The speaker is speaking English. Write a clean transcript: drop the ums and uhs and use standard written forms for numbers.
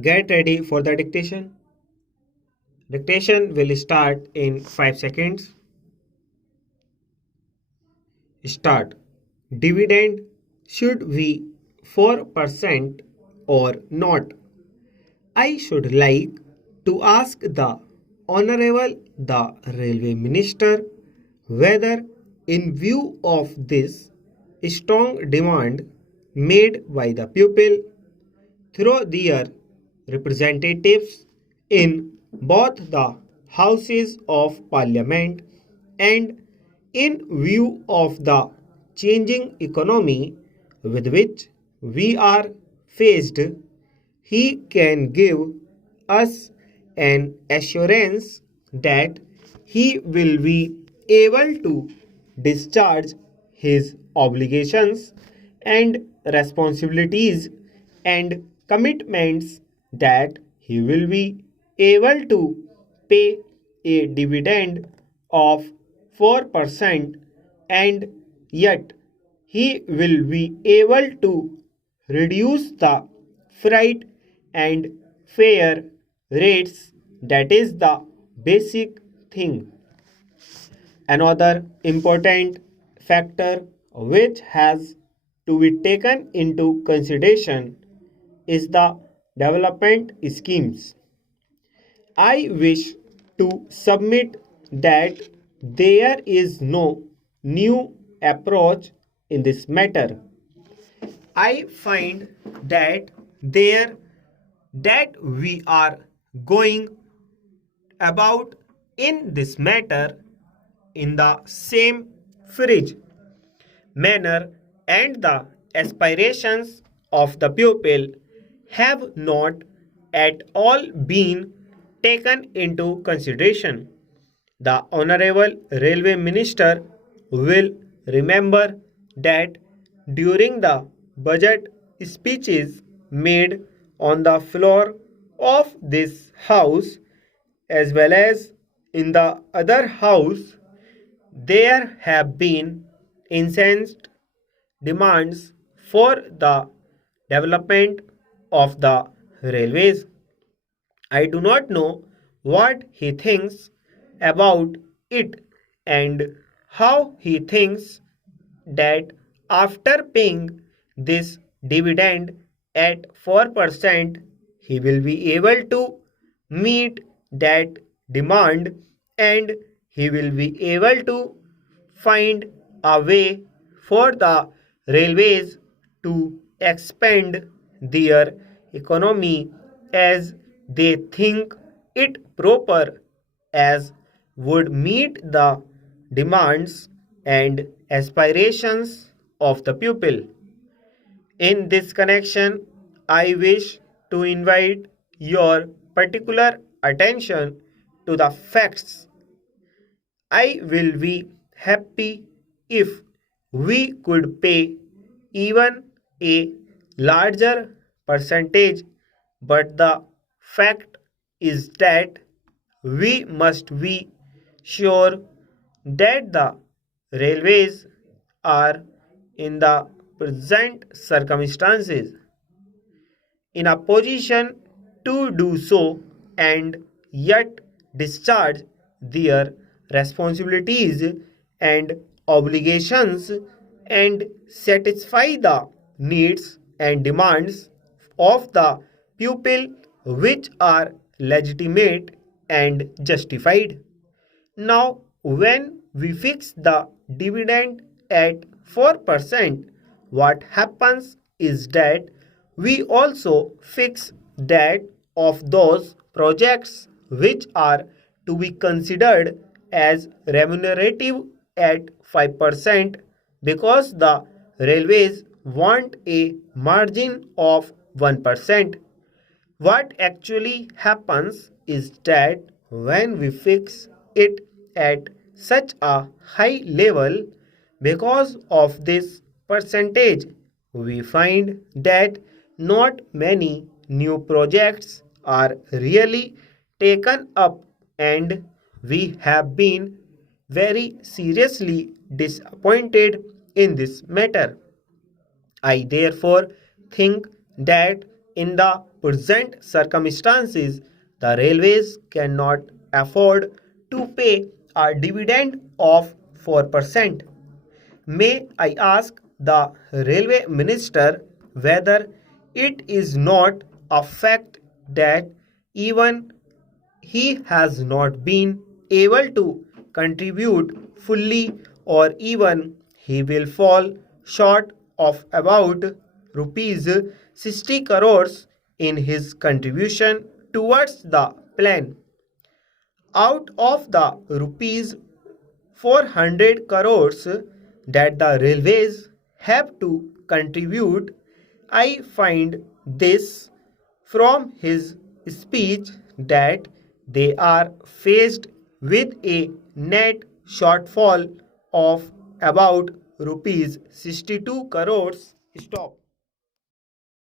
Get ready for the dictation. Dictation will start in 5 seconds. Start. Dividend should be 4% or not. I should like to ask the Honorable the Railway Minister whether, in view of this strong demand made by the people through their representatives in both the Houses of Parliament and in view of the changing economy with which we are faced, he can give us an assurance that he will be able to discharge his obligations and responsibilities and commitments, that he will be able to pay a dividend of 4% and yet he will be able to reduce the freight and fare rates. That is the basic thing. Another important factor which has to be taken into consideration is the development schemes. I wish to submit that there is no new approach in this matter. I find that there that we are going about in this matter in the same fridge manner, and the aspirations of the pupil have not at all been taken into consideration. The Honorable Railway Minister will remember that during the budget speeches made on the floor of this house as well as in the other house, there have been incensed demands for the development of the railways. I do not know what he thinks about it and how he thinks that after paying this dividend at 4%, he will be able to meet that demand and he will be able to find a way for the railways to expand their economy as they think it proper, as would meet the demands and aspirations of the pupil. In this connection, I wish to invite your particular attention to the facts. I will be happy if we could pay even a larger percentage, but the fact is that we must be sure that the railways are in the present circumstances in a position to do so and yet discharge their responsibilities and obligations and satisfy the needs and demands of the pupil, which are legitimate and justified. Now, when we fix the dividend at 4%, what happens is that we also fix that of those projects which are to be considered as remunerative at 5%, because the railways want a margin of 1%. What actually happens is that when we fix it at such a high level, because of this percentage, we find that not many new projects are really taken up and we have been very seriously disappointed in this matter. I therefore think that In the present circumstances, the railways cannot afford to pay a dividend of 4%. May I ask the railway minister whether it is not a fact that even he has not been able to contribute fully, or even he will fall short of about rupees 60 crores in his contribution towards the plan. Out of the rupees 400 crores that the railways have to contribute, I find this from his speech that they are faced with a net shortfall of about rupees 62 crores. Stop.